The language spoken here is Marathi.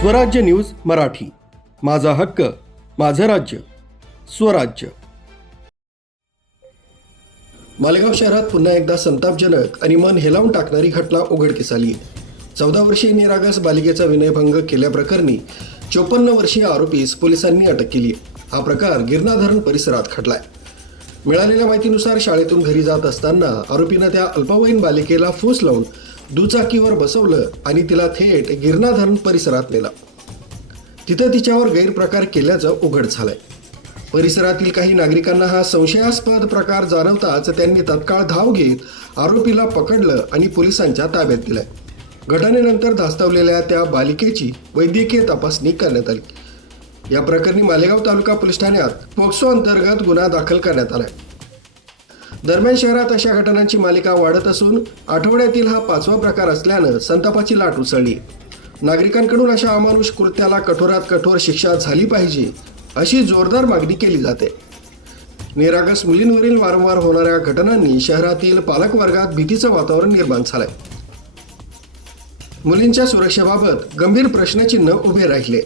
स्वराज्य न्यूज मराठी, माझा हक्क माझं राज्य स्वराज्य। मालेगाव शहरात पुन्हा एकदा संतापजनक आणि मन हेलावून टाकणारी घटना उघडकीस आली। 14 वर्षीय निरागस बालिकेचा विनयभंग केल्याप्रकरणी 54 वर्षीय आरोपीस पोलिसांनी अटक केली। हा प्रकार गिरणा धरण परिसरात घडलाय। मिळालेल्या माहितीनुसार शाळेतून घरी जात असताना आरोपीनं त्या अल्पवयीन बालिकेला फूस लावून दुचाकीवर बसवलं आणि तिला थेट गिरणा धरण परिसरात नेलं। तिथं तिच्यावर गैरप्रकार केल्याचं उघड झालंय। परिसरातील काही नागरिकांना हा संशयास्पद प्रकार जाणवताच त्यांनी तत्काळ धाव घेत आरोपीला पकडलं आणि पोलिसांच्या ताब्यात दिलंय। घटनेनंतर धास्तावलेल्या त्या बालिकेची वैद्यकीय तपासणी करण्यात आली। या प्रकरणी मालेगाव तालुका पोलीस ठाण्यात पोक्सो अंतर्गत गुन्हा दाखल करण्यात आलाय। दरम्यान शहरात अशा घटनांची मालिका वाढत असून आठवड्यातील हा 5वा प्रकार असल्यानं संतापाची लाट उसळली। नागरिकांकडून अशा अमानुष कृत्याला कठोरात कठोर शिक्षा झाली पाहिजे अशी जोरदार मागणी केली जाते। निरागस मुलींवरील वारंवार होणाऱ्या घटनांनी शहरातील पालक वर्गात भीतीचं वातावरण निर्माण झालंय। मुलींच्या सुरक्षेबाबत गंभीर प्रश्नचिन्ह उभे राहिले।